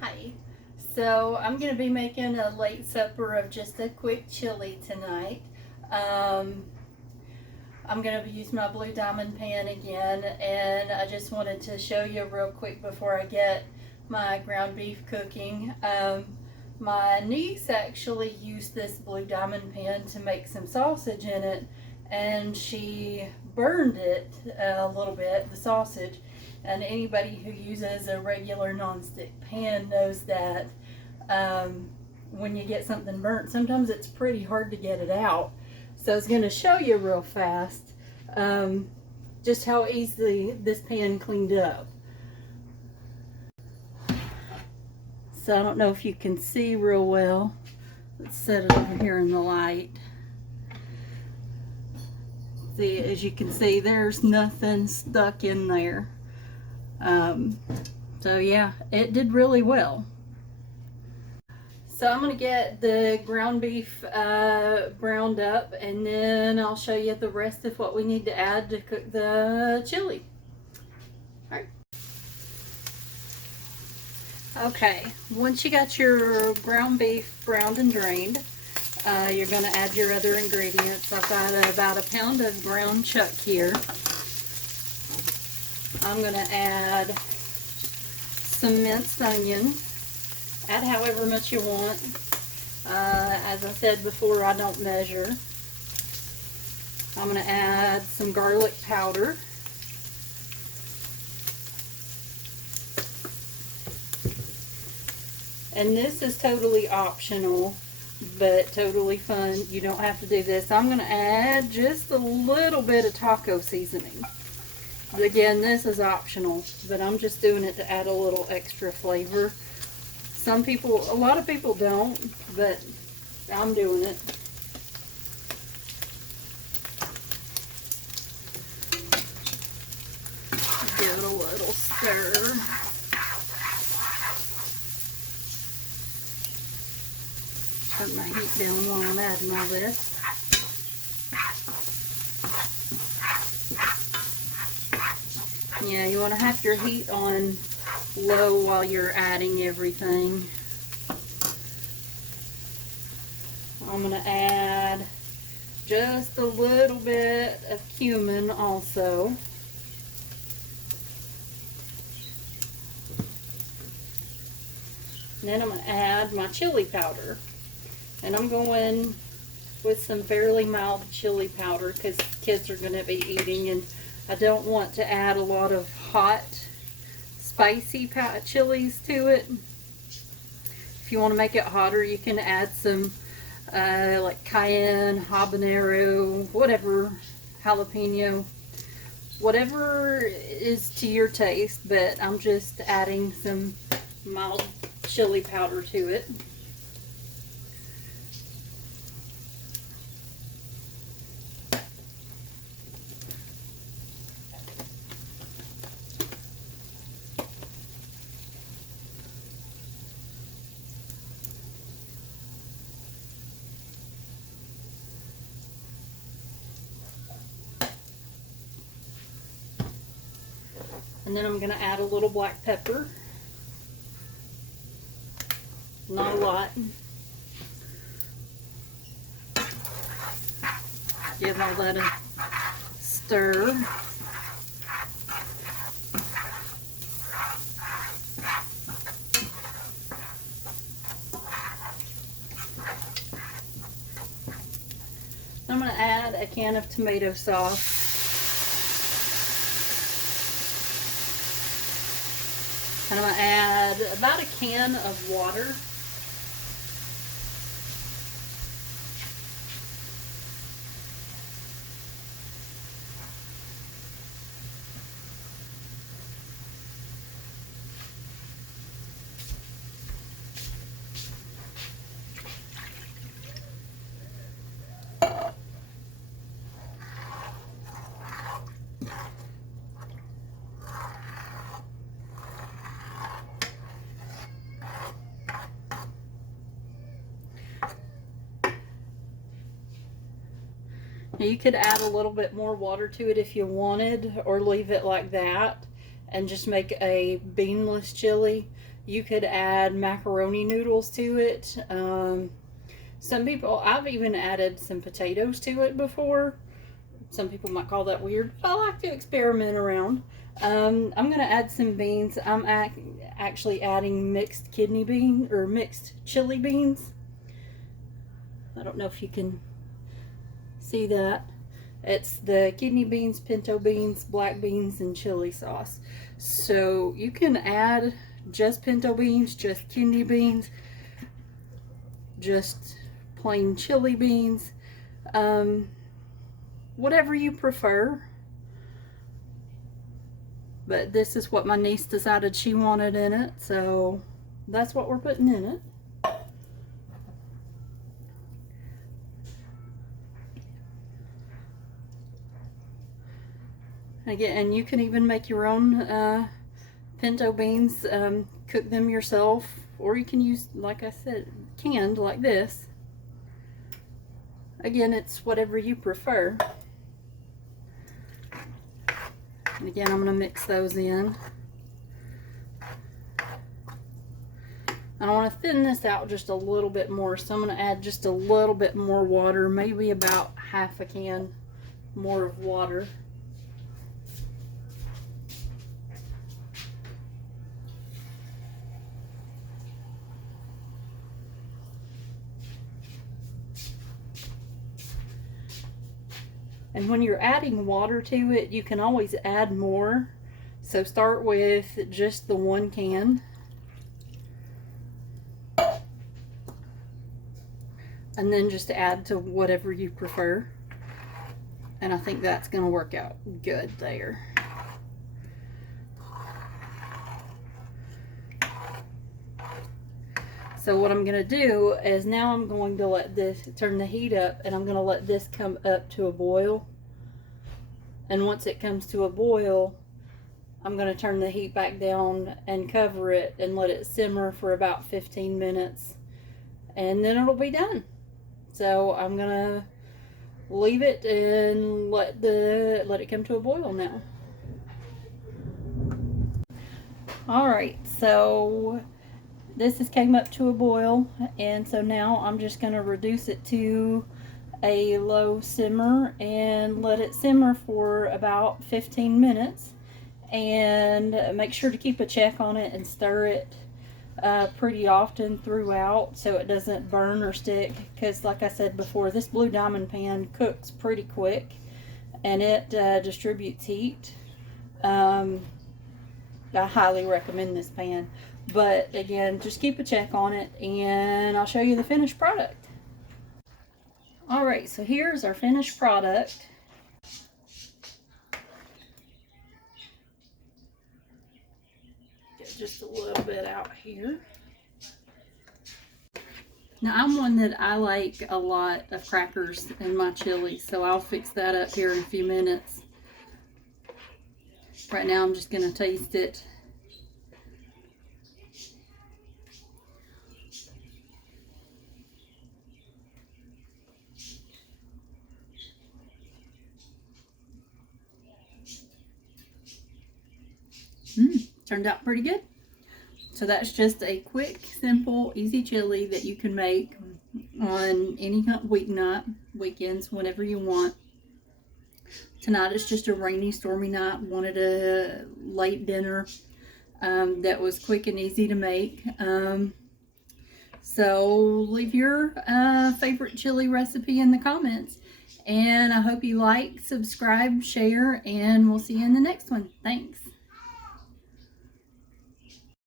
Hi. So I'm going to be making a late supper of just a quick chili tonight. Um, I'm going to use my Blue Diamond pan again, and I just wanted to show you real quick before I get my ground beef cooking. My niece actually used this Blue Diamond pan to make some sausage in it, and she burned it a little bit, the sausage. And anybody who uses a regular nonstick pan knows that when you get something burnt, sometimes it's pretty hard to get it out. So I was going to show you real fast just how easily this pan cleaned up. So I don't know if you can see real well. Let's set it over here in the light. See, as you can see, there's nothing stuck in there. So yeah, it did really well. So I'm going to get the ground beef browned up, and then I'll show you the rest of what we need to add to cook the chili. All right. Okay, once you got your ground beef browned and drained, you're going to add your other ingredients. I've got about a pound of ground chuck here. I'm going to add some minced onion. Add however much you want. As I said before, I don't measure. I'm going to add some garlic powder. And this is totally optional, but totally fun. You don't have to do this. I'm going to add just a little bit of taco seasoning. Again, this is optional, but I'm just doing it to add a little extra flavor. Some people, a lot of people don't, but I'm doing it. Give it a little stir. Put my heat down while I'm adding all this. Yeah, you want to have your heat on low while you're adding everything. I'm going to add just a little bit of cumin also. And then I'm going to add my chili powder. And I'm going with some fairly mild chili powder because kids are going to be eating, and I don't want to add a lot of hot, spicy chilies to it. If you want to make it hotter, you can add some like cayenne, habanero, whatever, jalapeno, whatever is to your taste, but I'm just adding some mild chili powder to it. And then I'm going to add a little black pepper. Not a lot. Give all that a stir. I'm going to add a can of tomato sauce. And I'm going to add about a can of water. Now you could add a little bit more water to it if you wanted, or leave it like that and just make a beanless chili. You could add macaroni noodles to it. Some people, I've even added some potatoes to it before. Some people might call that weird, but I like to experiment around. I'm going to add some beans. I'm actually adding mixed kidney bean or mixed chili beans. I don't know if you can see that. It's the kidney beans, pinto beans, black beans, and chili sauce. So you can add just pinto beans, just kidney beans, just plain chili beans, whatever you prefer. But this is what my niece decided she wanted in it, so that's what we're putting in it. Again, and you can even make your own pinto beans, cook them yourself, or you can use, like I said, canned like this. Again, it's whatever you prefer. And again, I'm going to mix those in. I want to thin this out just a little bit more, so I'm going to add just a little bit more water, maybe about half a can more of water. And when you're adding water to it, you can always add more. So start with just the 1 can. And then just add to whatever you prefer. And I think that's going to work out good there. So what I'm going to do is now I'm going to let this, turn the heat up, and I'm going to let this come up to a boil. And once it comes to a boil, I'm going to turn the heat back down and cover it and let it simmer for about 15 minutes. And then it'll be done. So I'm going to leave it and let it come to a boil now. Alright, so this has came up to a boil, and so now I'm just going to reduce it to a low simmer and let it simmer for about 15 minutes. And make sure to keep a check on it and stir it pretty often throughout so it doesn't burn or stick, because like I said before, this Blue Diamond pan cooks pretty quick and it distributes heat. I highly recommend this pan. But again, just keep a check on it and I'll show you the finished product. Alright, so here's our finished product. Get just a little bit out here. Now I'm one that I like a lot of crackers in my chili, so I'll fix that up here in a few minutes. Right now I'm just going to taste it. Turned out pretty good. So that's just a quick, simple, easy chili that you can make on any weeknight, weekends, whenever you want. Tonight it's just a rainy, stormy night. Wanted a late dinner that was quick and easy to make. So leave your favorite chili recipe in the comments. And I hope you like, subscribe, share, and we'll see you in the next one. Thanks.